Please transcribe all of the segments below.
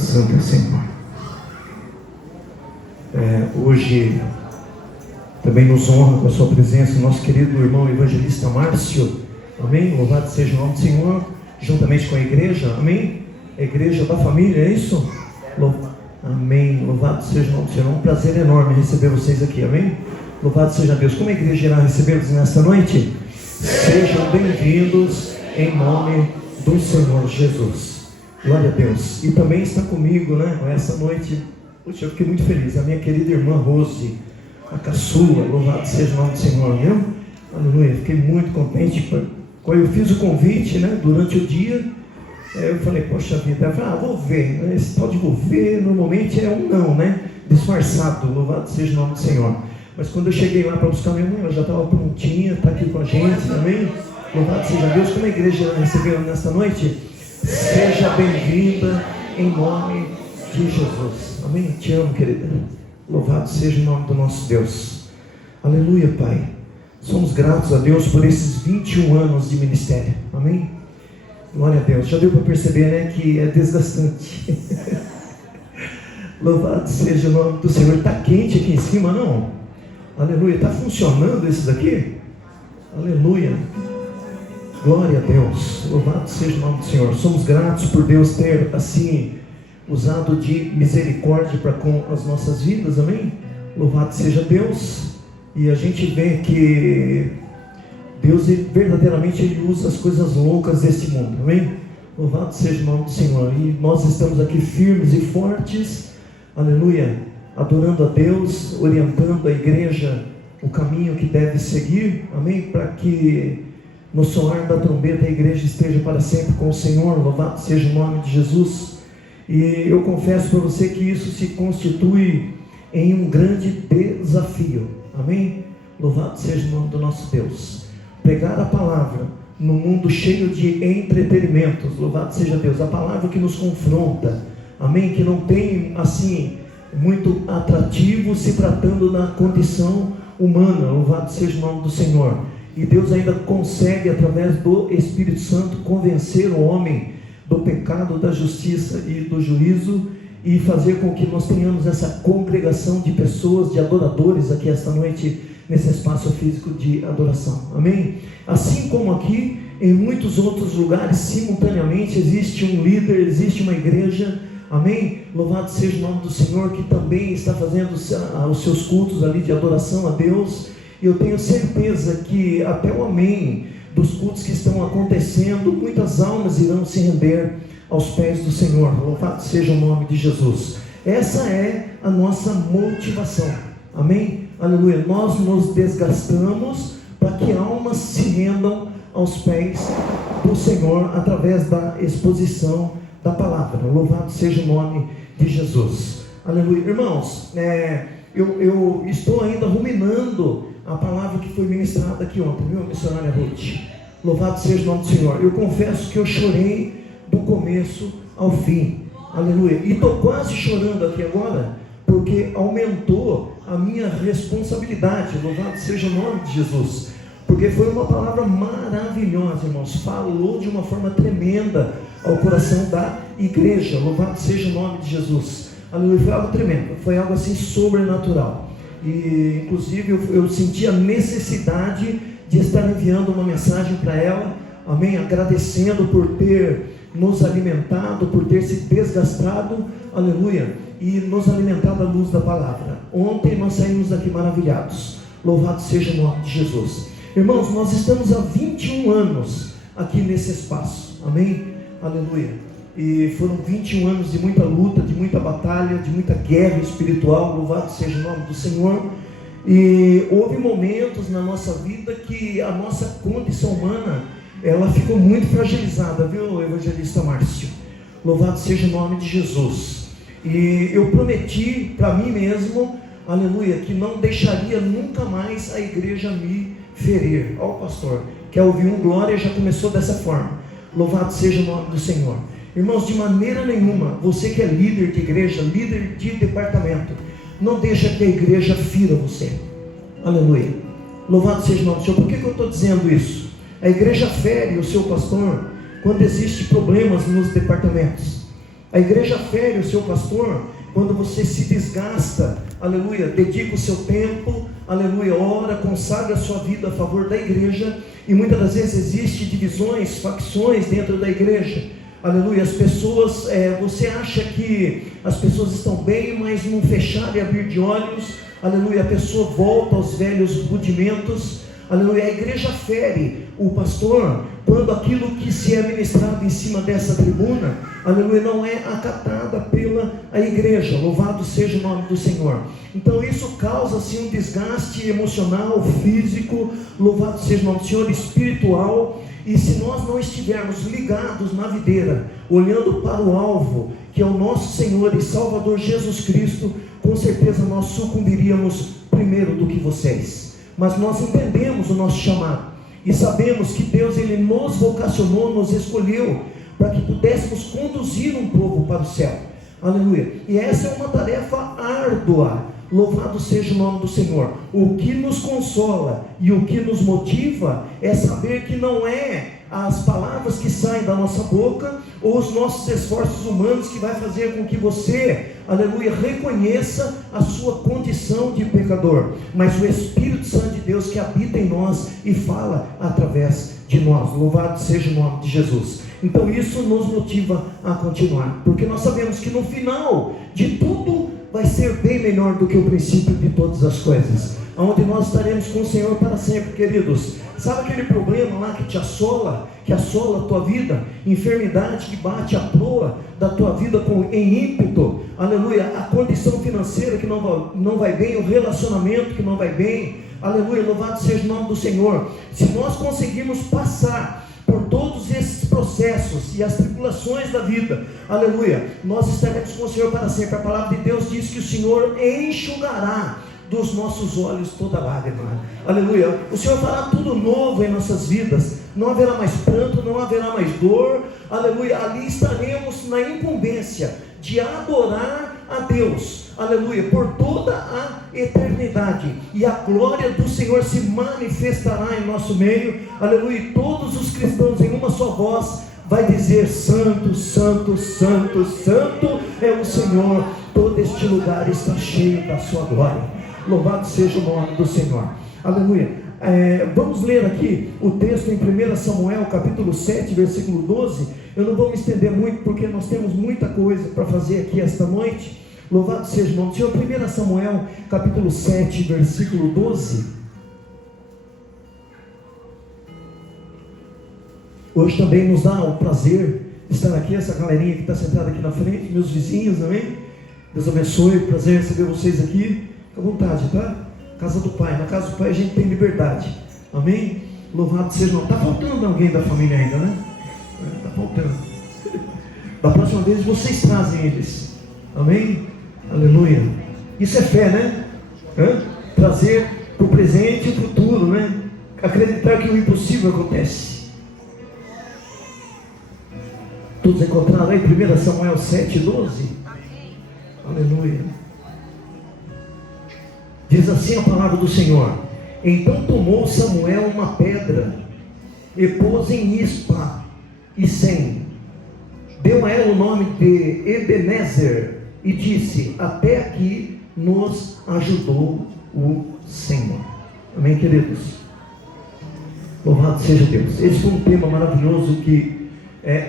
Santo é o Senhor. Hoje também nos honra com a sua presença o nosso querido irmão evangelista Márcio. Amém? Louvado seja o nome do Senhor, juntamente com a igreja. Amém? A igreja da família, é isso? Amém. Louvado seja o nome do Senhor. É um prazer enorme receber vocês aqui. Amém? Louvado seja Deus. Como a igreja irá recebê-los nesta noite? Sejam bem-vindos em nome do Senhor Jesus. Glória a Deus. E também está comigo, essa noite. Puxa, eu fiquei muito feliz. A minha querida irmã Rose, a caçula. Louvado seja o nome do Senhor, viu? Aleluia. Fiquei muito contente. Quando eu fiz o convite, durante o dia, eu falei, poxa vida. Eu falei, vou ver. Esse tal de vou ver, normalmente é um não, disfarçado. Louvado seja o nome do Senhor. Mas quando eu cheguei lá para buscar minha mãe, ela já estava prontinha, está aqui com a gente, amém? Louvado seja Deus. Como a igreja recebeu nesta noite? Seja bem-vinda em nome de Jesus. Amém? Te amo, querida. Louvado seja o nome do nosso Deus. Aleluia, Pai. Somos gratos a Deus por esses 21 anos de ministério. Amém? Glória a Deus. Já deu para perceber, que é desgastante. Louvado seja o nome do Senhor. Está quente aqui em cima, não? Aleluia. Está funcionando esses aqui? Aleluia. Glória a Deus. Louvado seja o nome do Senhor. Somos gratos por Deus ter assim usado de misericórdia para com as nossas vidas. Amém? Louvado seja Deus. E a gente vê que Deus verdadeiramente Ele usa as coisas loucas deste mundo. Amém? Louvado seja o nome do Senhor. E nós estamos aqui firmes e fortes. Aleluia. Adorando a Deus, orientando a igreja o caminho que deve seguir. Amém? Para que no soar da trombeta a igreja esteja para sempre com o Senhor. Louvado seja o nome de Jesus. E eu confesso para você que isso se constitui em um grande desafio. Amém? Louvado seja o nome do nosso Deus. Pregar a palavra no mundo cheio de entretenimentos. Louvado seja Deus. A palavra que nos confronta. Amém? Que não tem assim muito atrativo se tratando da condição humana. Louvado seja o nome do Senhor. E Deus ainda consegue, através do Espírito Santo, convencer o homem do pecado, da justiça e do juízo, e fazer com que nós tenhamos essa congregação de pessoas, de adoradores aqui esta noite, nesse espaço físico de adoração. Amém? Assim como aqui, em muitos outros lugares, simultaneamente, existe um líder, existe uma igreja. Amém? Louvado seja o nome do Senhor, que também está fazendo os seus cultos ali de adoração a Deus. E eu tenho certeza que até o amém dos cultos que estão acontecendo, muitas almas irão se render aos pés do Senhor. Louvado seja o nome de Jesus. Essa é a nossa motivação. Amém? Aleluia. Nós nos desgastamos para que almas se rendam aos pés do Senhor através da exposição da palavra. Louvado seja o nome de Jesus. Aleluia. Irmãos, eu estou ainda ruminando a palavra que foi ministrada aqui ontem, viu, missionária Ruth? Louvado seja o nome do Senhor. Eu confesso que eu chorei do começo ao fim. Aleluia. E estou quase chorando aqui agora, porque aumentou a minha responsabilidade. Louvado seja o nome de Jesus. Porque foi uma palavra maravilhosa, irmãos. Falou de uma forma tremenda ao coração da igreja. Louvado seja o nome de Jesus. Aleluia. Foi algo tremendo. Foi algo assim sobrenatural. E inclusive eu senti a necessidade de estar enviando uma mensagem para ela. Amém? Agradecendo por ter nos alimentado, por ter se desgastado. Aleluia. E nos alimentado à luz da palavra. Ontem nós saímos daqui maravilhados. Louvado seja o nome de Jesus. Irmãos, nós estamos há 21 anos aqui nesse espaço. Amém? Aleluia. E foram 21 anos de muita luta, de muita batalha, de muita guerra espiritual. Louvado seja o nome do Senhor. E houve momentos na nossa vida que a nossa condição humana, ela ficou muito fragilizada, viu, evangelista Márcio? Louvado seja o nome de Jesus. E eu prometi para mim mesmo, aleluia, que não deixaria nunca mais a igreja me ferir. Ó, pastor, quer ouvir um glória? Já começou dessa forma. Louvado seja o nome do Senhor. Irmãos, de maneira nenhuma, você que é líder de igreja, líder de departamento, não deixa que a igreja fira você. Aleluia. Louvado seja o nome do Senhor. Por que eu estou dizendo isso? A igreja fere o seu pastor quando existem problemas nos departamentos. A igreja fere o seu pastor quando você se desgasta, aleluia, dedica o seu tempo, aleluia, ora, consagra a sua vida a favor da igreja, e muitas das vezes existem divisões, facções dentro da igreja, aleluia. As pessoas, você acha que as pessoas estão bem, mas num fechar e abrir de olhos, aleluia, a pessoa volta aos velhos rudimentos, aleluia. A igreja fere o pastor quando aquilo que se é ministrado em cima dessa tribuna, aleluia, não é acatada pela a igreja. Louvado seja o nome do Senhor. Então isso causa assim um desgaste emocional, físico, louvado seja o nome do Senhor, espiritual. E se nós não estivermos ligados na videira, olhando para o alvo, que é o nosso Senhor e Salvador Jesus Cristo, com certeza nós sucumbiríamos primeiro do que vocês. Mas nós entendemos o nosso chamado e sabemos que Deus, Ele nos vocacionou, nos escolheu para que pudéssemos conduzir um povo para o céu, aleluia. E essa é uma tarefa árdua, louvado seja o nome do Senhor. O que nos consola e o que nos motiva é saber que não é as palavras que saem da nossa boca ou os nossos esforços humanos que vai fazer com que você, aleluia, reconheça a sua condição de pecador, mas o Espírito Santo de Deus que habita em nós e fala através de nós. Louvado seja o nome de Jesus. Então isso nos motiva a continuar, porque nós sabemos que no final de tudo vai ser bem melhor do que o princípio de todas as coisas, onde nós estaremos com o Senhor para sempre, queridos. Sabe aquele problema lá que te assola, que assola a tua vida, enfermidade que bate a proa da tua vida em ímpeto, aleluia, a condição financeira que não vai bem, o relacionamento que não vai bem, aleluia, louvado seja o nome do Senhor. Se nós conseguirmos passar por todos esses processos e as tribulações da vida, aleluia, nós estaremos com o Senhor para sempre. A palavra de Deus diz que o Senhor enxugará dos nossos olhos toda lágrima, aleluia. O Senhor fará tudo novo em nossas vidas, não haverá mais pranto, não haverá mais dor, aleluia. Ali estaremos na incumbência de adorar a Deus, aleluia, por toda a eternidade, e a glória do Senhor se manifestará em nosso meio, aleluia. E todos os cristãos em uma só voz vai dizer: santo, santo, santo, santo é o Senhor, todo este lugar está cheio da sua glória. Louvado seja o nome do Senhor, aleluia. Vamos ler aqui o texto em 1 Samuel capítulo 7, versículo 12. Eu não vou me estender muito, porque nós temos muita coisa para fazer aqui esta noite. Louvado seja o nome do Senhor. 1 Samuel capítulo 7, versículo 12. Hoje também nos dá o prazer de estar aqui, essa galerinha que está sentada aqui na frente, meus vizinhos, amém? Deus abençoe, prazer receber vocês aqui. Fica à vontade, tá? Casa do Pai, na casa do Pai a gente tem liberdade, amém? Louvado seja o nome. Está faltando alguém da família ainda, né? Está faltando. Da próxima vez vocês trazem eles, amém? Aleluia. Isso é fé, né? Trazer para o presente e o futuro, né? Acreditar que o impossível acontece. Todos encontraram aí 1 Samuel 7, 12? Aleluia. Diz assim a palavra do Senhor: então tomou Samuel uma pedra e pôs em Mispa e Sem, deu a ela o nome de Ebenezer, e disse: até aqui nos ajudou o Senhor. Amém, queridos? Louvado seja Deus. Esse foi um tema maravilhoso que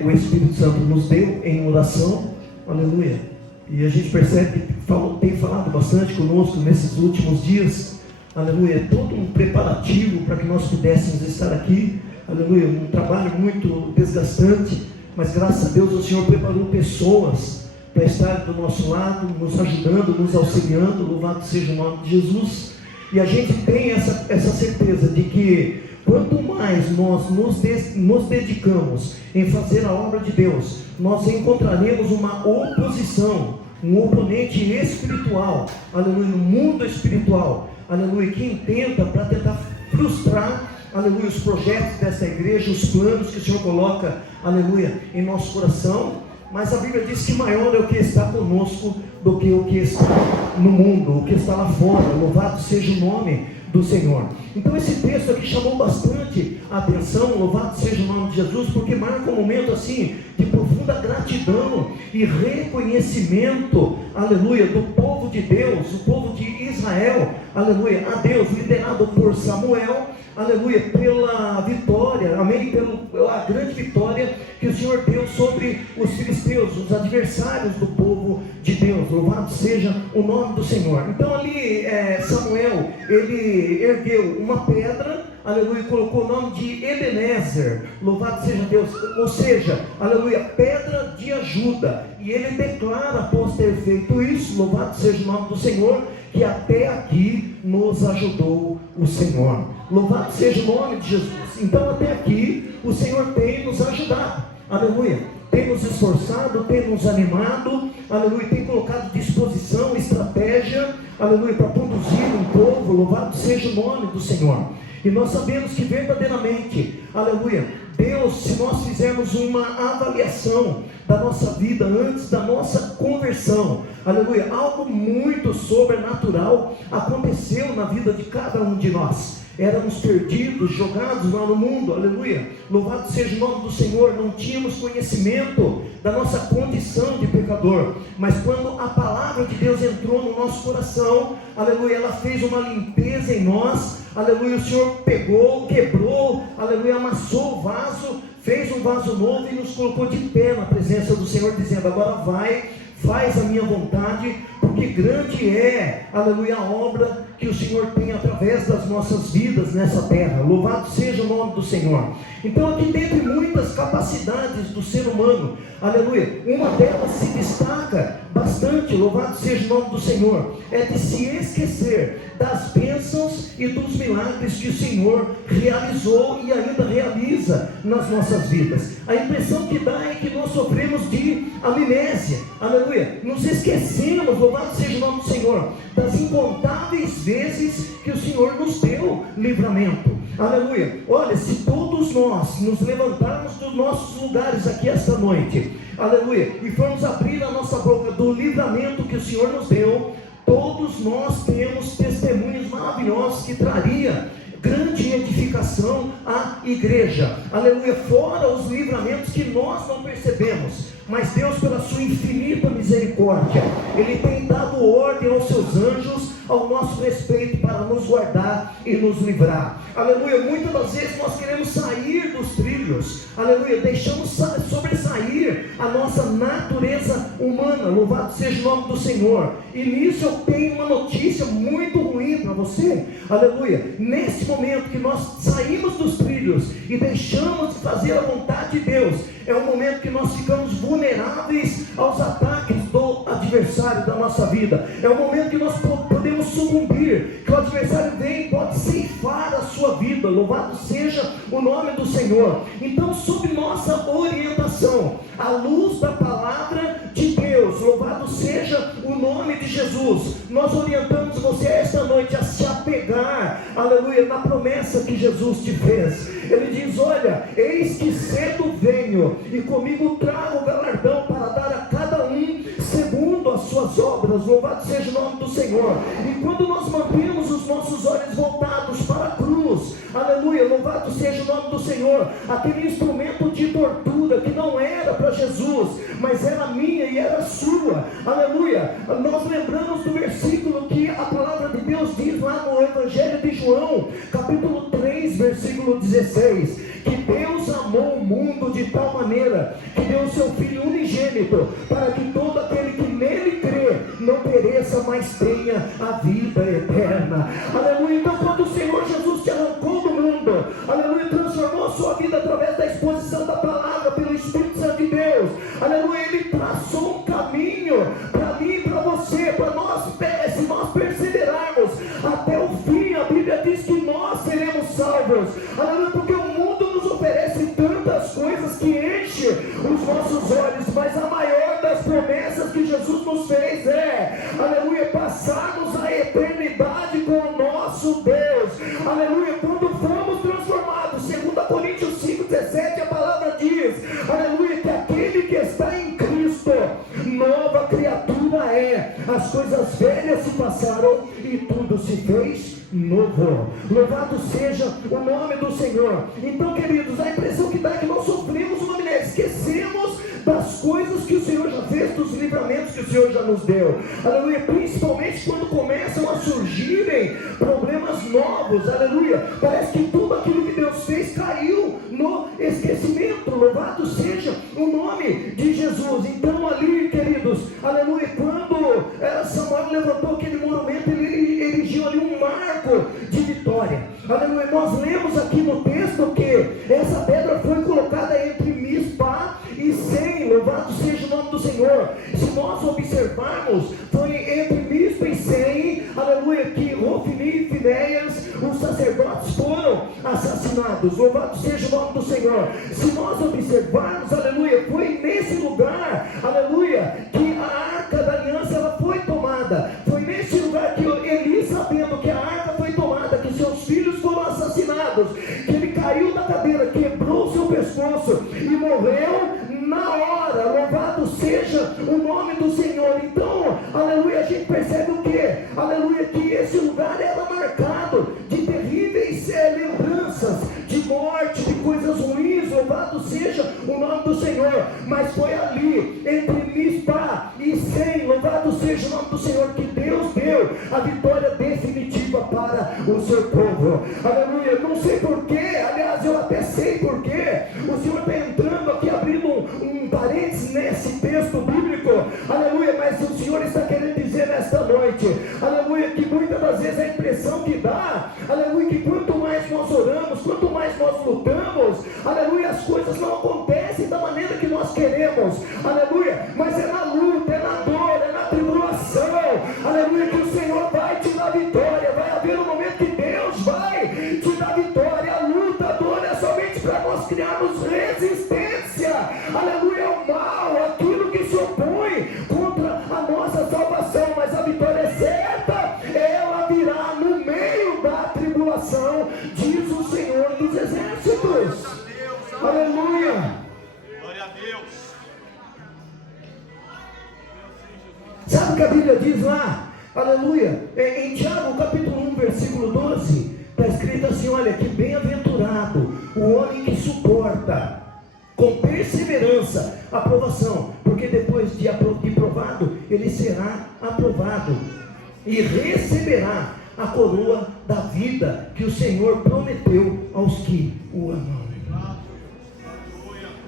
o Espírito Santo nos deu em oração, aleluia. E a gente percebe que tem falado bastante conosco nesses últimos dias, aleluia, todo um preparativo para que nós pudéssemos estar aqui, aleluia, um trabalho muito desgastante, mas graças a Deus o Senhor preparou pessoas para estar do nosso lado, nos ajudando, nos auxiliando, louvado seja o nome de Jesus. E a gente tem essa certeza de que quanto mais nós nos dedicamos em fazer a obra de Deus, nós encontraremos uma oposição, um oponente espiritual, aleluia, no mundo espiritual, aleluia, que intenta para tentar frustrar, aleluia, os projetos dessa igreja, os planos que o Senhor coloca, aleluia, em nosso coração. Mas a Bíblia diz que maior é o que está conosco do que o que está no mundo, o que está lá fora. Louvado seja o nome do Senhor. Então esse texto aqui chamou bastante a atenção, louvado seja o nome de Jesus, porque marca um momento assim de profunda gratidão gratidão e reconhecimento, aleluia, do povo de Deus, o povo de Israel, aleluia, a Deus, liderado por Samuel, aleluia, pela vitória, amém, pela grande vitória que o Senhor deu sobre os filisteus, os adversários do povo de Deus. Louvado seja o nome do Senhor. Então ali Samuel, ele ergueu uma pedra, aleluia, colocou o nome de Ebenezer, louvado seja Deus, ou seja, aleluia, pedra de ajuda. E ele declara, após ter feito isso, louvado seja o nome do Senhor, que até aqui nos ajudou o Senhor. Louvado seja o nome de Jesus. Então até aqui o Senhor tem nos ajudado, aleluia, tem nos esforçado, tem nos animado, aleluia, tem colocado disposição, estratégia, aleluia, para conduzir um povo. Louvado seja o nome do Senhor. E nós sabemos que verdadeiramente, aleluia, Deus, se nós fizermos uma avaliação da nossa vida antes da nossa conversão, aleluia, algo muito sobrenatural aconteceu na vida de cada um de nós. Éramos perdidos, jogados lá no mundo, aleluia, louvado seja o nome do Senhor. Não tínhamos conhecimento da nossa condição de pecador, mas quando a palavra de Deus entrou no nosso coração, aleluia, ela fez uma limpeza em nós, aleluia, o Senhor pegou, quebrou, aleluia, amassou o vaso, fez um vaso novo e nos colocou de pé na presença do Senhor, dizendo: agora vai, faz a minha vontade, porque grande é, aleluia, a obra que o Senhor tem através das nossas vidas nessa terra. Louvado seja o nome do Senhor. Então aqui dentre muitas capacidades do ser humano, aleluia, uma delas se destaca bastante, louvado seja o nome do Senhor, é de se esquecer das bênçãos e dos milagres que o Senhor realizou e ainda realiza nas nossas vidas. A impressão que dá é que nós sofremos de amnésia, aleluia, nos esquecemos, louvado seja o nome do Senhor, das incontáveis vezes que o Senhor nos deu livramento, aleluia. Olha, se todos nós nos levantarmos dos nossos lugares aqui esta noite, aleluia, e formos abrir a nossa boca do livramento que o Senhor nos deu, todos nós temos testemunhos maravilhosos que traria grande edificação à igreja, aleluia, fora os livramentos que nós não percebemos, mas Deus, pela sua infinita misericórdia, Ele tem dado ordem aos seus anjos ao nosso respeito para nos guardar e nos livrar, aleluia. Muitas das vezes nós queremos sair dos trilhos, aleluia, deixamos sobressair a nossa natureza humana, louvado seja o nome do Senhor. E nisso eu tenho uma notícia muito ruim para você, aleluia. Nesse momento que nós saímos dos trilhos e deixamos de fazer a vontade de Deus, é um momento que nós ficamos vulneráveis aos ataques do adversário da nossa vida, é um momento que nós podemos sucumbir, que o adversário vem e pode ceifar a sua vida, louvado seja o nome do Senhor. Então, sob nossa orientação, à luz da palavra de Deus, louvado seja o nome de Jesus, nós orientamos você esta noite a se apegar, aleluia, na promessa que Jesus te fez. Ele diz: olha, eis que cedo venho, e comigo trago o galardão para dar a cada um segundo as suas obras, louvado seja o nome do Senhor. E quando nós mantemos os nossos olhos voltados para a cruz, aleluia, louvado seja o nome do Senhor, aquele instrumento de tortura que não era para Jesus, mas era minha e era sua, aleluia, nós lembramos do versículo que a palavra de Deus diz lá no Evangelho de João, capítulo 3, versículo 16, que Deus amou o mundo de tal maneira que deu o seu Filho unigênito, para que todo aquele que nele crê não pereça, mas tenha a vida eterna, aleluia. Então, quando o Senhor Jesus te arrancou do mundo, aleluia, transformou a sua vida através da exposição da palavra pelo Espírito Santo de Deus, aleluia, Ele traçou um caminho para mim e para você, para nós, se nós perseverarmos até o fim. A Bíblia diz que nós seremos salvos, aleluia, porque o mundo nos oferece tantas coisas que enche os nossos olhos, mas a maior das promessas que Jesus nos fez é, aleluia, passarmos a eternidade com o nosso Deus, aleluia, quando fomos transformados. 2 Coríntios 5,17, a palavra diz, aleluia, que aquele que está em Cristo, nova criatura é, as coisas velhas se passaram e tudo se fez novo, louvado seja o nome do Senhor. Então, queridos, a impressão que dá é que nós sofremos uma amnésia, esquecemos das coisas que o Senhor já fez, dos livramentos que o Senhor já nos deu. Aleluia. Principalmente quando começam a surgirem problemas novos. Aleluia. Parece que tudo aquilo que Deus fez caiu no esquecimento. Louvado seja o nome de Jesus. Então ali, queridos, aleluia, quando Samuel levantou aquele monumento, ele erigiu ali um marco de vitória. Aleluia. Nós lemos aqui no texto que essa pedra foi colocada entre Mispa e Sem. Louvado seja o nome do Senhor. Se nós observarmos, foi entre Mispa e Sem, aleluia, que Ofni e Finéias, os sacerdotes, foram assassinados. Louvado seja o nome do Senhor. Se nós observarmos, aleluia, foi nesse lugar, aleluia, que a arca da aliança ela foi tomada. Foi nesse lugar que Eli, sabendo que a arca foi tomada, que seus filhos foram assassinados, que ele caiu da cadeira, quebrou seu pescoço e morreu na hora. Louvado seja o nome do Senhor. Então, aleluia, a gente percebe o que? Aleluia, que esse lugar era marcado de terríveis lembranças, de morte, de coisas ruins. Louvado seja o nome do Senhor. Mas foi ali, entre Mispa e Sem, louvado seja o nome do Senhor, que Deus deu a vitória definitiva para o seu povo. Aleluia. Não sei porquê, aliás, eu até sei porquê. O Senhor está entrando aqui, abrindo um parênteses nesse texto bíblico. Aleluia. Mas o Senhor está querendo dizer nesta noite, aleluia, que muitas das vezes a impressão que dá, aleluia, que quanto mais nós oramos, quanto mais nós lutamos, aleluia, as coisas não acontecem da maneira que nós queremos. Aleluia. Mas é na luta, é na dor, é na tribulação, aleluia, que o Senhor vai te dar vitória. Vai haver um momento que Deus vai te dar vitória. A luta, a dor é somente para nós criarmos resistência, aleluia, ao mal, aquilo que se opõe contra a nossa salvação. Mas a vitória é certa, ela virá no meio da tribulação, diz o Senhor dos exércitos. Aleluia. Glória a Deus. Sabe o que a Bíblia diz lá? Aleluia. Em Tiago, capítulo 1, versículo 12, está escrito assim: olha, que bem-aventurado o homem que suporta com perseverança a provação, porque depois de provado, ele será aprovado e receberá a coroa da vida que o Senhor prometeu aos que o amam.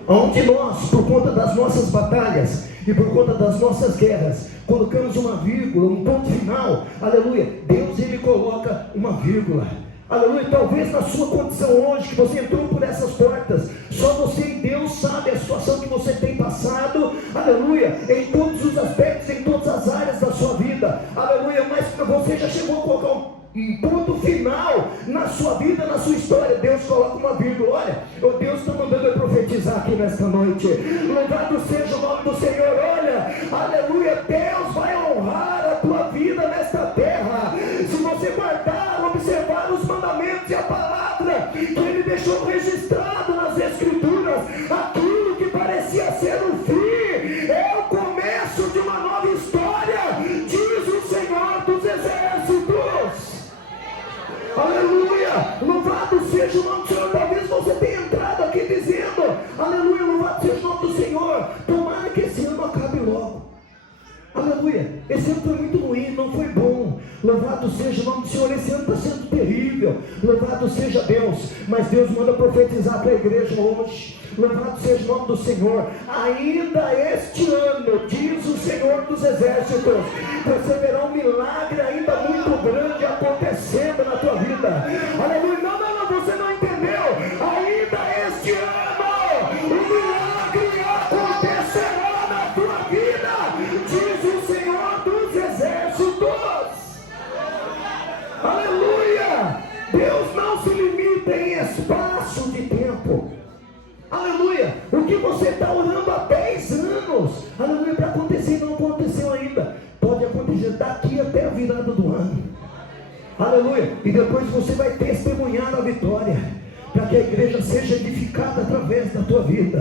Onde nós, por conta das nossas batalhas e por conta das nossas guerras, colocamos uma vírgula, um ponto final, aleluia, Deus ele coloca uma vírgula. Aleluia. Talvez na sua condição hoje, que você entrou por essas portas, só você e Deus sabe a situação que você tem passado, aleluia, em todos os aspectos, em todas as áreas da sua vida, aleluia. Mas você já chegou a colocar um ponto final na sua vida, na sua história. Deus coloca uma vírgula. Olha, Deus está mandando eu profetizar aqui nesta noite. Louvado seja o nome do Senhor. Olha, aleluia, Deus vai honrar a tua vida nesta terra, se você guardar, observar os mandamentos e a palavra que Ele deixou registrado nas Escrituras. Aquilo que parecia ser o fim é o começo de uma nova história, diz o Senhor dos exércitos. Aleluia, louvado seja o nome do Senhor. Talvez você tenha entrado aqui dizendo, aleluia, louvado seja o nome do Senhor, tomara que esse ano acabe logo. Aleluia, esse ano foi muito ruim, não foi bom. Louvado seja o nome do Senhor, esse ano está sendo terrível. Louvado seja Deus. Mas Deus manda profetizar para a igreja hoje. Louvado seja o nome do Senhor. Ainda este ano, diz o Senhor dos exércitos, você verá um milagre ainda muito grande acontecendo na tua vida. Aleluia. Não, você não entendeu. Ainda este ano, o milagre acontecerá na tua vida, diz o Senhor dos exércitos. Aleluia. Deus não se limita em espaço de tempo. Aleluia. O que você está orando há 10 anos, aleluia, para acontecer, não aconteceu ainda. Pode acontecer daqui até a virada do ano. Aleluia. E depois você vai testemunhar a vitória, para que a igreja seja edificada através da tua vida.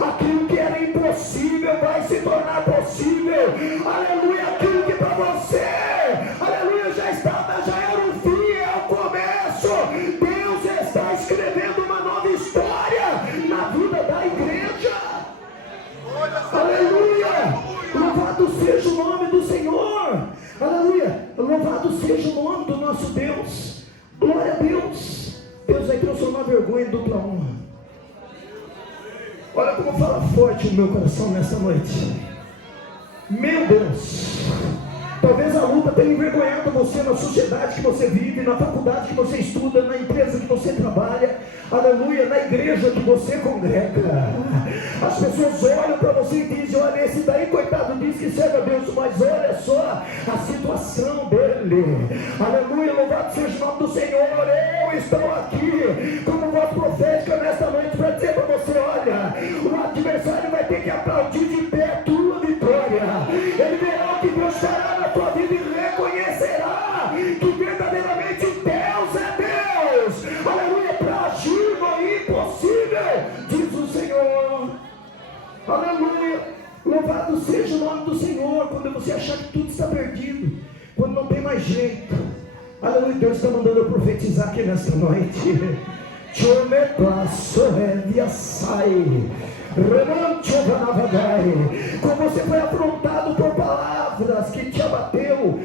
Aquilo que era impossível vai se tornar possível. Aleluia. Aquilo que para você, aleluia, já era o fim, é o começo. Deus está escrevendo uma nova história seja o nome do nosso Deus. Glória a Deus. Deus vai transformar vergonha em dupla honra. Olha como fala forte o meu coração nessa noite. Meu Deus, talvez a luta tenha envergonhado você na sociedade que você vive, na faculdade que você estuda, na empresa que você trabalha, aleluia, na igreja que você congrega. As pessoas olham para você e dizem: olha, esse daí, coitado, diz que serve a Deus, mas olha só a situação dele. Aleluia, louvado seja o nome do Senhor. Eu estou aqui como voz profética nesta noite para dizer para você: olha, o adversário vai ter que aplaudir de pé a tua vitória. Ele verá o que Deus fará na tua vida e reconhecerá que verdadeiramente Deus é Deus. Aleluia, para agir no impossível, diz o Senhor. Aleluia, louvado seja o nome do Senhor. Quando você achar que tudo está perdido, quando não tem mais jeito, aleluia, Deus está mandando eu profetizar aqui nesta noite. Quando você foi afrontado por palavras que te abateu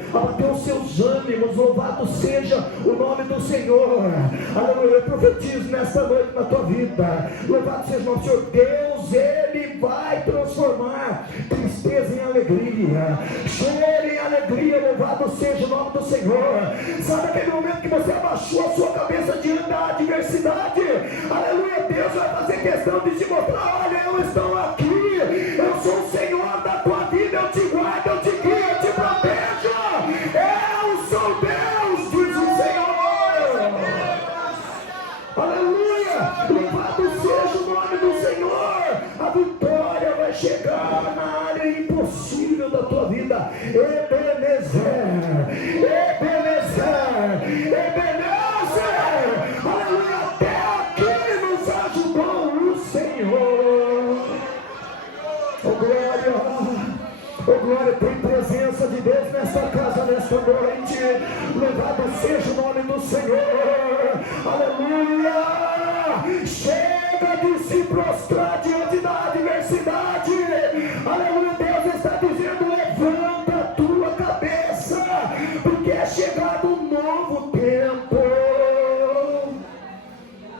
os seus ânimos, louvado seja o nome do Senhor. Aleluia, eu profetizo nesta noite na tua vida, louvado seja o nome do Senhor. Deus, Ele vai transformar tristeza em alegria, choro em alegria, louvado seja o nome do Senhor. Sabe aquele momento que você abaixou a sua cabeça diante da adversidade? Aleluia, Deus vai fazer questão de te mostrar: olha, eu estou aqui, eu sou o Senhor da tua vida, eu te guardo, eu te guio, eu te protejo, eu sou Deus, diz o Senhor. Aleluia, louvado seja o nome do Senhor. A vitória vai chegar na área impossível da tua vida. Ebenezer, Ebenezer, Ebenezer. Aleluia, até aqui nos ajudou o Senhor. Oh glória, tem presença de Deus nesta casa, nesta noite. Louvado seja o nome do Senhor. Aleluia, chega de se prostrar diante da adversidade. Aleluia, Deus está dizendo: levanta a tua cabeça, porque é chegado um novo tempo.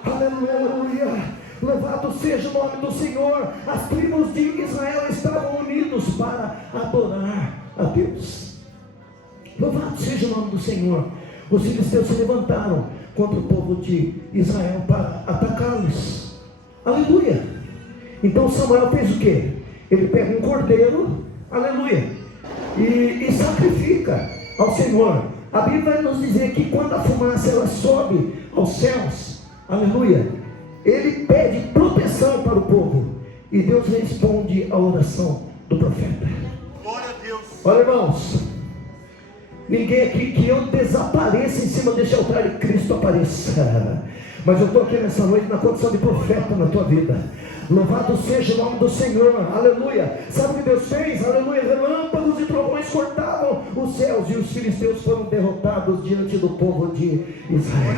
Aleluia, louvado seja o nome do Senhor. As tribos de Israel estavam unidos para adorar a Deus. Louvado seja o nome do Senhor. Os filisteus se levantaram contra o povo de Israel para atacá-los. Aleluia. Então Samuel fez o quê? Ele pega um cordeiro, aleluia, e sacrifica ao Senhor. A Bíblia vai nos dizer que quando a fumaça ela sobe aos céus, aleluia, ele pede proteção para o povo, e Deus responde a oração do profeta. Glória a Deus. Olha, irmãos, ninguém aqui que eu desapareça em cima deste altar e Cristo apareça, mas eu estou aqui nessa noite na condição de profeta na tua vida. Louvado seja o nome do Senhor, aleluia. Sabe o que Deus fez? Aleluia, relâmpagos e trovões cortavam os céus, e os filisteus foram derrotados diante do povo de Israel.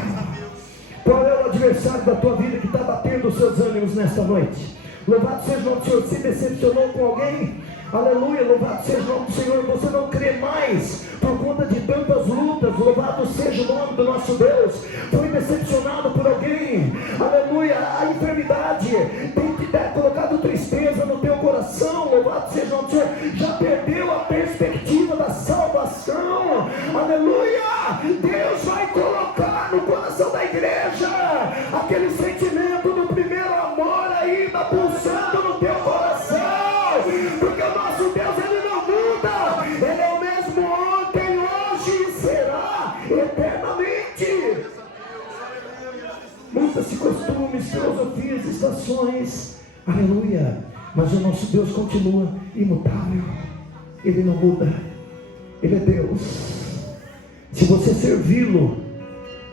Qual é o adversário da tua vida que está batendo os seus ânimos nesta noite? Louvado seja o nome do Senhor. Se decepcionou com alguém? Aleluia, louvado seja o nome do Senhor. Você não crê mais por conta de tantas lutas. Louvado seja o nome do nosso Deus. Foi decepcionado por alguém? Aleluia, a enfermidade tem te colocado tristeza no teu coração. Louvado seja o nome do Senhor. Já perdeu a perspectiva da salvação. Aleluia, Deus vai colocar no coração da igreja aquele sentimento do primeiro amor ainda pulsando no teu coração. Porque o nosso Deus, Ele não muda. Ele é o mesmo ontem, hoje e será eternamente. Muda-se costumes, filosofias, estações, aleluia, mas o nosso Deus continua imutável. Ele não muda. Ele é Deus. Se você servi-lo,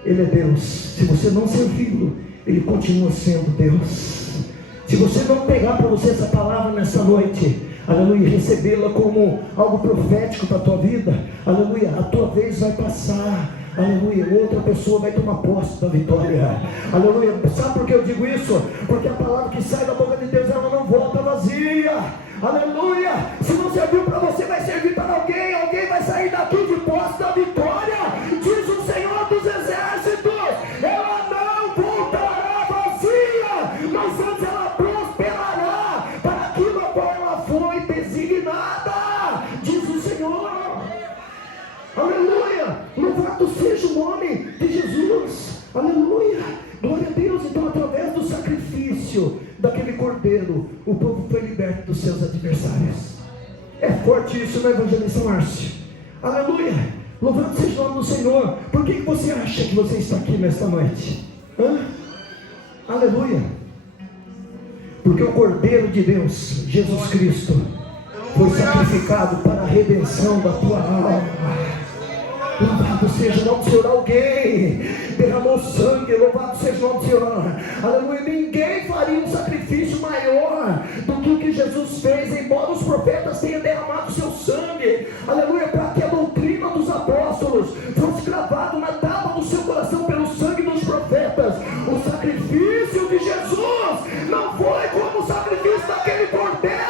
Ele é Deus. Se você não servi-lo, Ele continua sendo Deus. Se você não pegar para você essa palavra nessa noite, aleluia, recebê-la como algo profético para a tua vida, aleluia, a tua vez vai passar, aleluia, outra pessoa vai tomar posse da vitória, aleluia. Sabe por que eu digo isso? Porque a palavra que sai da boca de Deus, ela não volta vazia, aleluia. Se não serviu para você, vai servir para alguém, alguém vai sair daqui de posse da vitória, mas antes ela prosperará para aquilo a qual ela foi designada, diz o Senhor. Aleluia, louvado seja o nome de Jesus, aleluia, glória a Deus. Então, através do sacrifício daquele cordeiro, o povo foi liberto dos seus adversários. É forte isso, né, evangelista Márcio? Aleluia, louvado seja o nome do Senhor. Por que você acha que você está aqui nesta noite? Aleluia, porque o cordeiro de Deus, Jesus Cristo, foi sacrificado para a redenção da tua alma. Louvado seja o nome do Senhor. Alguém derramou sangue, louvado seja o nome do Senhor, aleluia. Ninguém faria um sacrifício maior do que o que Jesus fez, embora os profetas tenham derramado seu sangue, aleluia, para que a doutrina dos apóstolos fosse gravada na tábua do seu coração pelo sangue dos profetas. O sacrifício de Jesus não foi como o sacrifício daquele cordeiro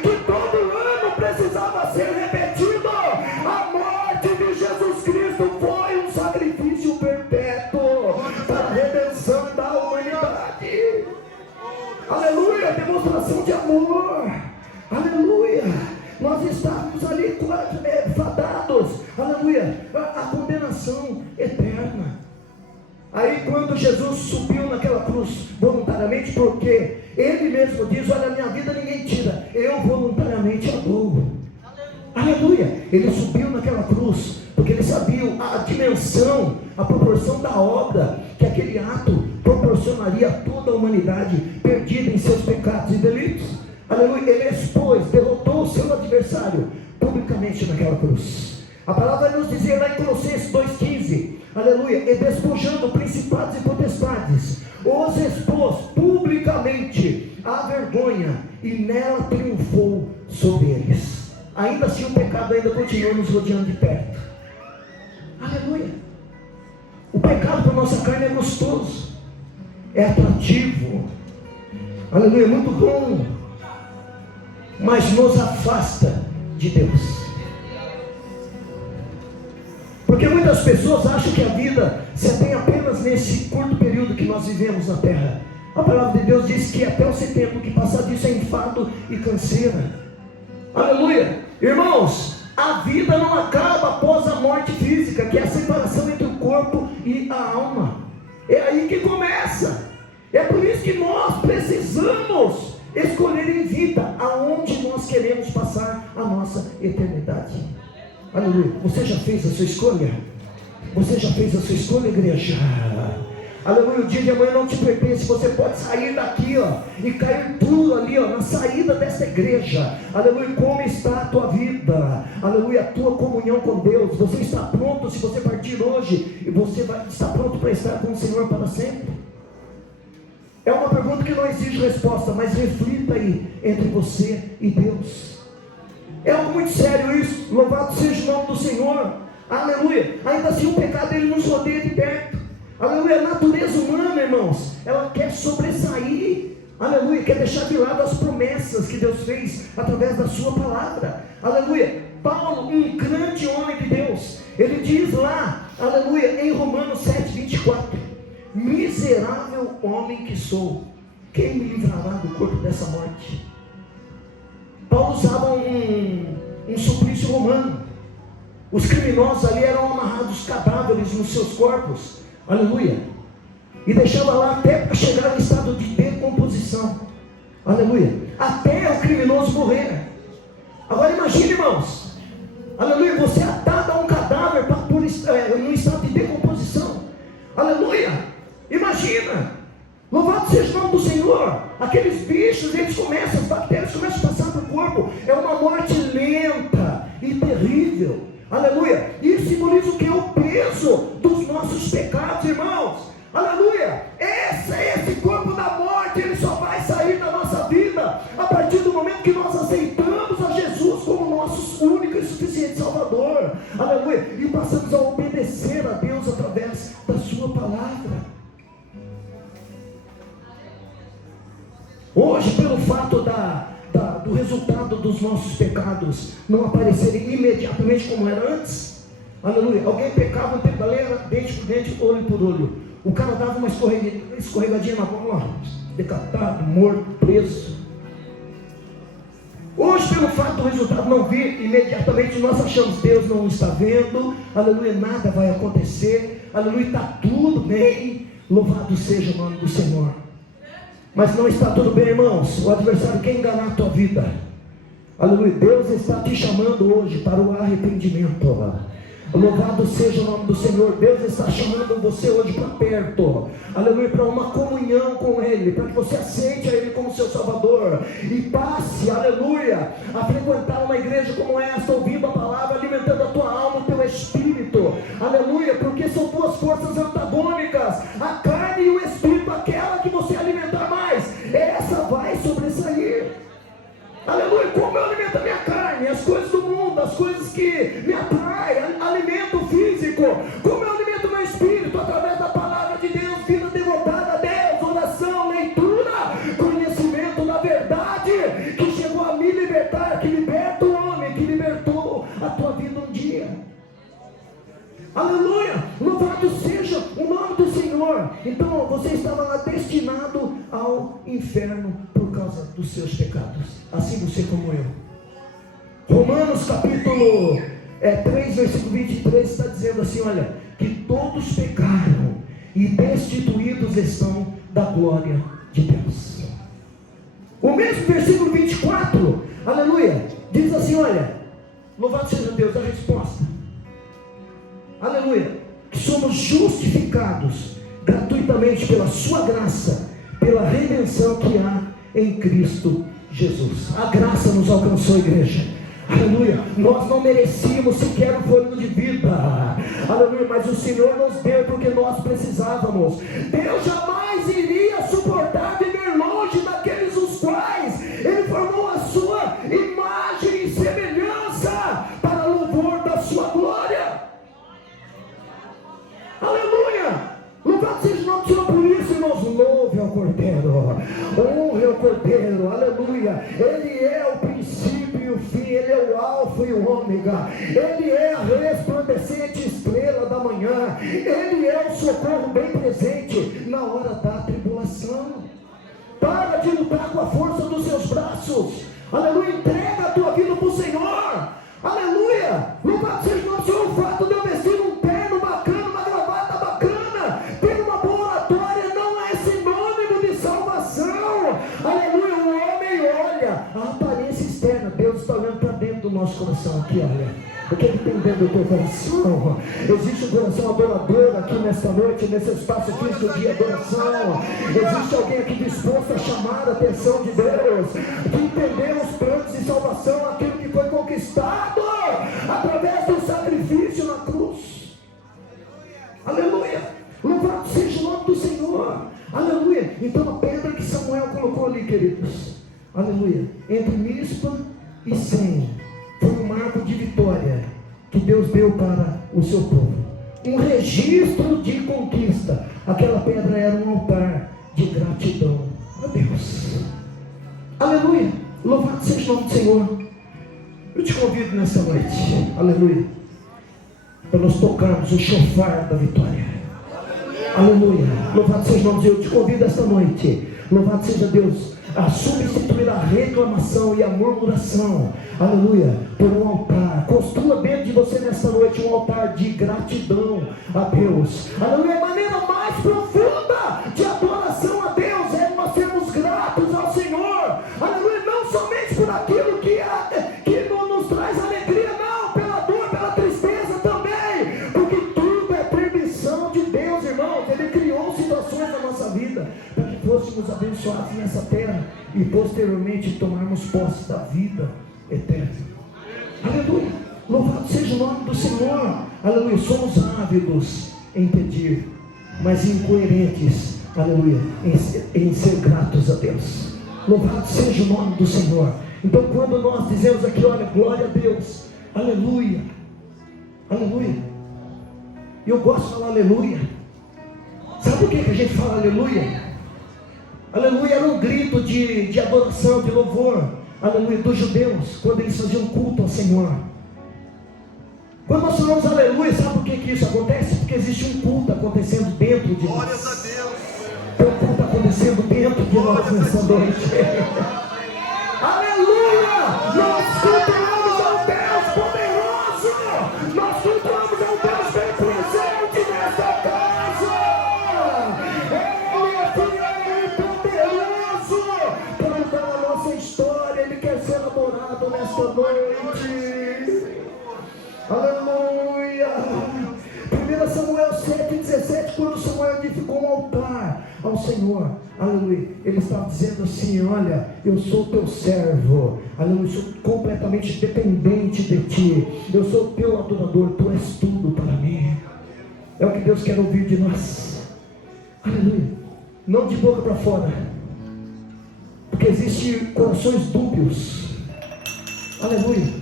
que todo ano precisava ser repetido. A morte de Jesus Cristo foi um sacrifício perpétuo para a redenção da humanidade. Aleluia, demonstração de amor. Aleluia, nós estávamos ali fadados, aleluia, a condenação eterna. Aí quando Jesus subiu naquela cruz voluntariamente, porque Ele mesmo diz: olha, a minha vida ninguém tira, eu voluntariamente a dou. Aleluia, Ele subiu naquela cruz, porque Ele sabia a dimensão, a proporção da obra que aquele ato proporcionaria a toda a humanidade perdida em seus pecados e delitos. Aleluia, Ele expôs, derrotou o seu adversário publicamente naquela cruz. A palavra vai nos dizer lá em Colossenses 2,15, aleluia, e despojando principados e potestades, os expôs publicamente à vergonha, e nela triunfou sobre eles. Ainda assim o pecado ainda continua nos rodeando de perto. Aleluia. O pecado para a nossa carne é gostoso, é atrativo, aleluia, é muito bom, mas nos afasta de Deus. Porque muitas pessoas acham que a vida se tem apenas nesse curto período que nós vivemos na terra. A palavra de Deus diz que até o setembro que passar disso é enfado e canseira. Aleluia, irmãos, a vida não acaba após a morte física, que é a separação entre o corpo e a alma. É aí que começa. É por isso que nós precisamos escolher em vida aonde nós queremos passar a nossa eternidade. Aleluia, você já fez a sua escolha? Você já fez a sua escolha, igreja? Aleluia, o dia de amanhã não te pertence. Você pode sair daqui, e cair tudo ali, na saída dessa igreja. Aleluia, como está a tua vida? Aleluia, a tua comunhão com Deus. Você está pronto se você partir hoje? E você vai estar pronto para estar com o Senhor para sempre? É uma pergunta que não exige resposta, mas reflita aí entre você e Deus. É algo muito sério isso. Louvado seja o nome do Senhor. Aleluia, ainda assim o pecado ele nos rodeia de perto. Aleluia, a natureza humana, irmãos, ela quer sobressair, aleluia, quer deixar de lado as promessas que Deus fez através da sua palavra. Aleluia, Paulo, um grande homem de Deus, ele diz lá, aleluia, em Romanos 7:24, miserável homem que sou, quem me livrará do corpo dessa morte? Paulo usava um suplício romano. Os criminosos ali eram amarrados cadáveres nos seus corpos, aleluia, e deixava lá até para chegar em estado de decomposição, aleluia, até o criminoso morrer. Agora imagine, irmãos, aleluia, você atado a um cadáver no estado de decomposição, aleluia, imagina, louvado seja o nome do Senhor. Aqueles bichos, as bactérias começam a passar para o corpo, é uma morte lenta e terrível, aleluia. Isso simboliza o que? O peso dos nossos pecados, irmãos, aleluia. Esse corpo da morte, ele só vai sair da nossa vida a partir do momento que nós aceitamos a Jesus como nosso único e suficiente Salvador, aleluia, e passamos a obedecer a Deus através da sua palavra. Hoje, pelo fato do resultado dos nossos pecados não aparecerem imediatamente como era antes, aleluia, alguém pecava, era dente por dente, olho por olho, o cara dava uma escorregadinha na bola, decapitado, morto, preso. Hoje, pelo fato do resultado não vir, imediatamente nós achamos, Deus não está vendo, aleluia, nada vai acontecer, aleluia, está tudo bem, louvado seja o nome do Senhor. Mas não está tudo bem, irmãos. O adversário quer enganar a tua vida, aleluia. Deus está te chamando hoje para o arrependimento. Louvado seja o nome do Senhor. Deus está chamando você hoje para perto, aleluia, para uma comunhão com Ele, para que você aceite a Ele como seu Salvador e passe, aleluia, a frequentar uma igreja como esta, ouvindo a palavra, alimentando a tua alma, o teu espírito, aleluia, porque são duas forças antagônicas, a carne e o espírito. Aquela que você alimentar mais, essa vai sobressair. Aleluia. Como eu alimento a minha carne, as coisas do mundo, as coisas que me atraem, alimento físico. Como eu alimento meu espírito? Através da palavra de Deus, vida devotada a Deus, oração, leitura, conhecimento da verdade, que chegou a me libertar, que liberta o homem, que libertou a tua vida um dia. Aleluia. Louvado seja o nome do Senhor. Então você estava lá destinado ao inferno por causa dos seus pecados, assim você como eu. Romanos capítulo 3, versículo 23 está dizendo assim, olha, que todos pecaram e destituídos estão da glória de Deus. O mesmo versículo 24, aleluia, diz assim, olha, louvado seja Deus, a resposta, aleluia, que somos justificados gratuitamente pela sua graça, pela redenção que há em Cristo Jesus. A graça nos alcançou, igreja, aleluia. Nós não merecíamos sequer o fôlego de vida, aleluia, mas o Senhor nos deu porque nós precisávamos. Deus jamais iria suportar viver longe daqueles os quais Ele formou a sua imagem e semelhança para louvor da sua glória. Aleluia. Louvado seja o nome do Senhor. Por isso, irmãos, louve ao Cordeiro, honre ao Cordeiro, aleluia. Ele é o princípio e o fim, Ele é o alfa e o ômega, Ele é a resplandecente estrela da manhã, Ele é o socorro bem presente na hora da tribulação. Para de lutar com a força dos seus braços, aleluia, entrega a tua vida para o Senhor, aleluia. Louvado seja o nome do Senhor. O fato de eu vestir um terno bacana, uma gravata bacana, ter uma boa oratória não é sinônimo de salvação, aleluia. O homem olha a aparência externa, Deus está olhando para dentro do nosso coração aqui, olha. O que tem dentro do teu coração? Existe um coração adorador aqui nesta noite, nesse espaço físico de adoração. Existe alguém aqui disposto a chamar a atenção de Deus, de entender os planos de salvação, aquilo que foi conquistado através do sacrifício na cruz. Aleluia. Louvado seja o nome do Senhor. Aleluia. Então a pedra que Samuel colocou ali, queridos, aleluia, entre Mispa e Sem, foi um marco de vitória que Deus deu para o seu povo, um registro de conquista. Aquela pedra era um altar de gratidão a Deus. Aleluia. Louvado seja o nome do Senhor. Eu te convido nessa noite, aleluia, para nós tocarmos o chofar da vitória. Aleluia. Louvado seja o nome de Deus. Eu te convido esta noite, louvado seja Deus, a substituir a reclamação e a murmuração, aleluia, por um altar. Construa dentro de você nesta noite um altar de gratidão a Deus, aleluia. A maneira mais profunda de adoração a Deus é nós sermos gratos ao Senhor, aleluia, não somente por aquilo que nos traz alegria, não, pela dor, pela tristeza também, porque tudo é permissão de Deus, irmãos. Ele criou situações na nossa vida para que fôssemos abençoados nessa terra e posteriormente tomarmos posse da vida eterna. Aleluia. Louvado seja o nome do Senhor. Aleluia. Somos ávidos em pedir, mas incoerentes, aleluia, em ser gratos a Deus. Louvado seja o nome do Senhor. Então quando nós dizemos aqui, olha, glória a Deus, aleluia, aleluia, eu gosto de falar aleluia. Sabe por que a gente fala aleluia? Aleluia era um grito de adoração, de louvor, aleluia, dos judeus, quando eles faziam culto ao Senhor. Quando nós falamos aleluia, sabe por que isso acontece? Porque existe um culto acontecendo dentro de nós. Glórias a Deus. Então o que está acontecendo dentro de nós nessa noite? Aleluia! Nós cultuamos ao Deus poderoso! Nós cultuamos ao Deus bem presente nessa casa! Ele é fiel e poderoso para mudar a nossa história. Ele quer ser adorado nesta noite. Aleluia! 1 Samuel 7,17, quando Samuel edificou um altar ao Senhor, aleluia, ele estava dizendo assim: olha, eu sou teu servo, aleluia, eu sou completamente dependente de ti, eu sou teu adorador, tu és tudo para mim. É o que Deus quer ouvir de nós, aleluia, não de boca para fora, porque existem corações dúbios, aleluia,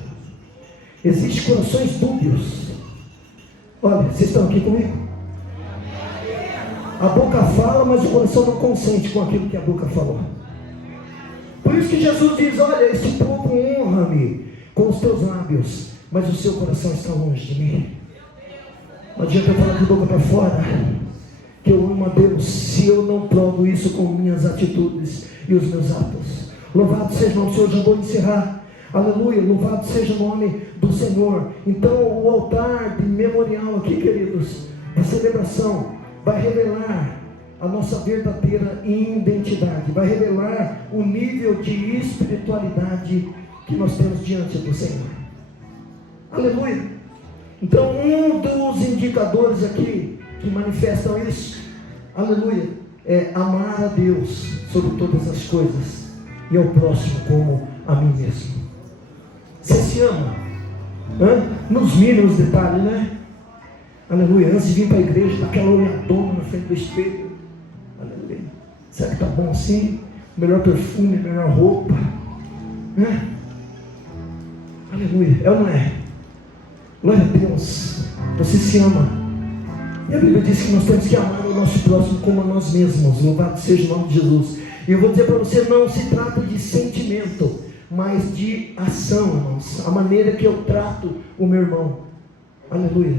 existem corações dúbios. Olha, vocês estão aqui comigo? A boca fala, mas o coração não consente com aquilo que a boca falou. Por isso que Jesus diz: olha, este povo honra-me com os teus lábios, mas o seu coração está longe de mim. Não adianta eu falar de boca para fora que eu amo a Deus, se eu não provo isso com minhas atitudes e os meus atos. Louvado seja o nome do Senhor. Já vou encerrar. Aleluia, louvado seja o nome do Senhor. Então o altar de memorial aqui, queridos, de celebração, vai revelar a nossa verdadeira identidade, vai revelar o nível de espiritualidade que nós temos diante do Senhor. Aleluia. Então um dos indicadores aqui que manifestam isso, aleluia, é amar a Deus sobre todas as coisas e ao próximo como a mim mesmo. Você se ama? Nos mínimos detalhes, né? Aleluia. Antes de vir para a igreja, dá aquela olhadona na frente do espelho. Aleluia. Será que está bom assim? Melhor perfume, melhor roupa. Aleluia. É ou não é? Glória a Deus. Você se ama. E a Bíblia diz que nós temos que amar o nosso próximo como a nós mesmos. Louvado seja o nome de Jesus. E eu vou dizer para você, não se trata de sentimento, mas de ação, irmãos. A maneira que eu trato o meu irmão. Aleluia.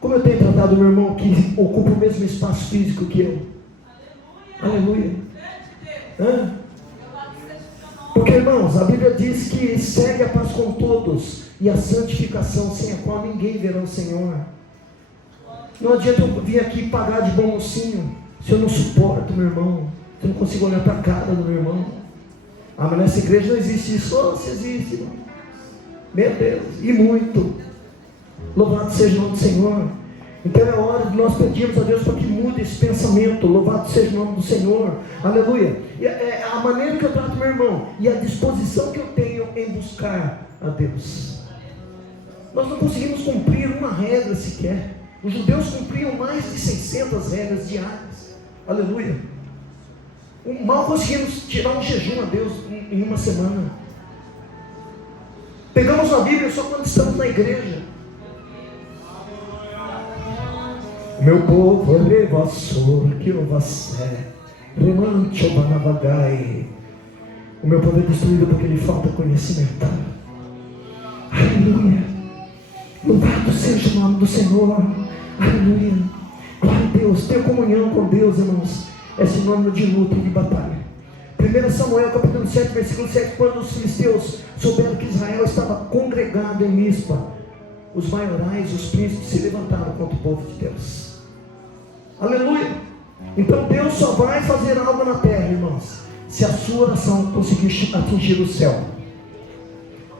Como eu tenho tratado o meu irmão que ocupa o mesmo espaço físico que eu. Aleluia. Porque, irmãos, a Bíblia diz que segue a paz com todos e a santificação, sem a qual ninguém verá o Senhor. Não adianta eu vir aqui pagar de bom mocinho se eu não suporto meu irmão, se eu não consigo olhar para a cara do meu irmão. Mas nessa igreja não existe isso. Oh, se existe, irmão. Meu Deus, e muito. Louvado seja o nome do Senhor. Então é hora de nós pedirmos a Deus para que mude esse pensamento. Louvado seja o nome do Senhor. Aleluia. E a maneira que eu trato meu irmão e a disposição que eu tenho em buscar a Deus. Nós não conseguimos cumprir uma regra sequer. Os judeus cumpriam mais de 600 regras diárias. Aleluia. Mal conseguimos tirar um jejum a Deus em uma semana. Pegamos a Bíblia só quando estamos na igreja. Meu povo é revassor, que ovassé, remante obanavagai. O meu povo é destruído porque lhe falta conhecimento. Aleluia. Louvado seja o nome do Senhor. Aleluia. Glória a Deus. Ter comunhão com Deus, irmãos, é sinônimo de luta e de batalha. 1 Samuel capítulo 7, versículo 7. Quando os filisteus souberam que Israel estava congregado em Mispa, os maiorais, os príncipes se levantaram contra o povo de Deus. Aleluia. Então Deus só vai fazer algo na terra, irmãos, se a sua oração conseguir atingir o céu.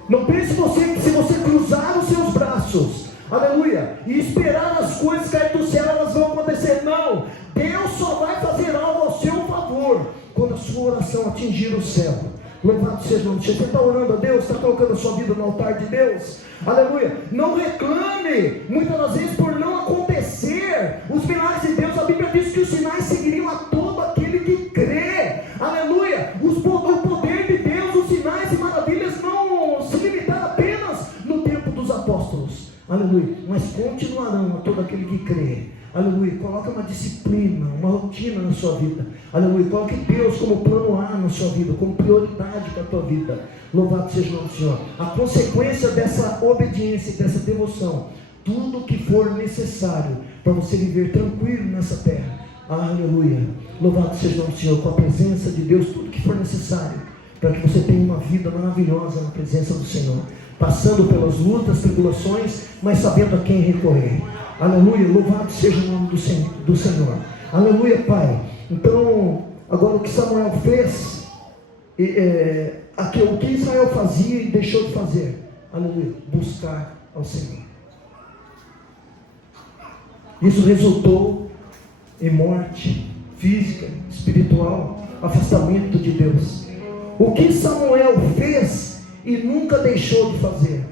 Não pense você que se você cruzar os seus braços, aleluia, e esperar as coisas cair do céu, elas vão acontecer. Não, Deus só vai fazer algo ao seu favor quando a sua oração atingir o céu. Louvado seja o nome de Jesus. Você está orando a Deus, está colocando a sua vida no altar de Deus, aleluia. Não reclame muitas das vezes por não acontecer os milagres de Deus. A Bíblia diz que os sinais seguiriam a todo aquele que crê, aleluia. O poder de Deus, os sinais e maravilhas não se limitaram apenas no tempo dos apóstolos, aleluia, mas continuarão a todo aquele que crê. Aleluia. Coloque uma disciplina, uma rotina na sua vida. Aleluia. Coloque Deus como plano A na sua vida, como prioridade para a tua vida. Louvado seja o nome do Senhor. A consequência dessa obediência e dessa devoção, tudo que for necessário para você viver tranquilo nessa terra, Aleluia. Louvado seja o nome do Senhor, com a presença de Deus, tudo que for necessário, para que você tenha uma vida maravilhosa na presença do Senhor, passando pelas lutas, tribulações, mas sabendo a quem recorrer. Aleluia, louvado seja o nome do Senhor. Aleluia, Pai. Então, agora o que Samuel fez, o que Israel fazia e deixou de fazer, aleluia, buscar ao Senhor. Isso resultou em morte física, espiritual, afastamento de Deus. O que Samuel fez e nunca deixou de fazer?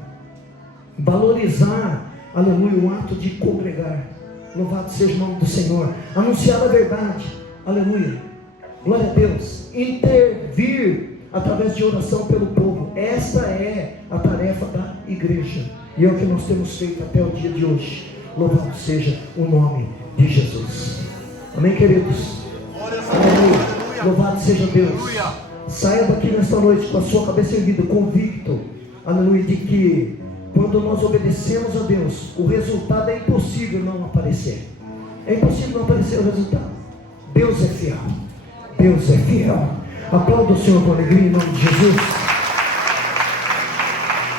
Valorizar, aleluia, o ato de congregar. Louvado seja o nome do Senhor. Anunciar a verdade, aleluia, glória a Deus. Intervir através de oração pelo povo. Esta é a tarefa da igreja, e é o que nós temos feito até o dia de hoje. Louvado seja o nome de Jesus. Amém, queridos? Aleluia. Louvado seja Deus. Saia daqui nesta noite com a sua cabeça erguida, convicto, aleluia, de que quando nós obedecemos a Deus, o resultado é impossível não aparecer. É impossível não aparecer o resultado. Deus é fiel. Deus é fiel. Aplauda o Senhor com alegria em nome de Jesus.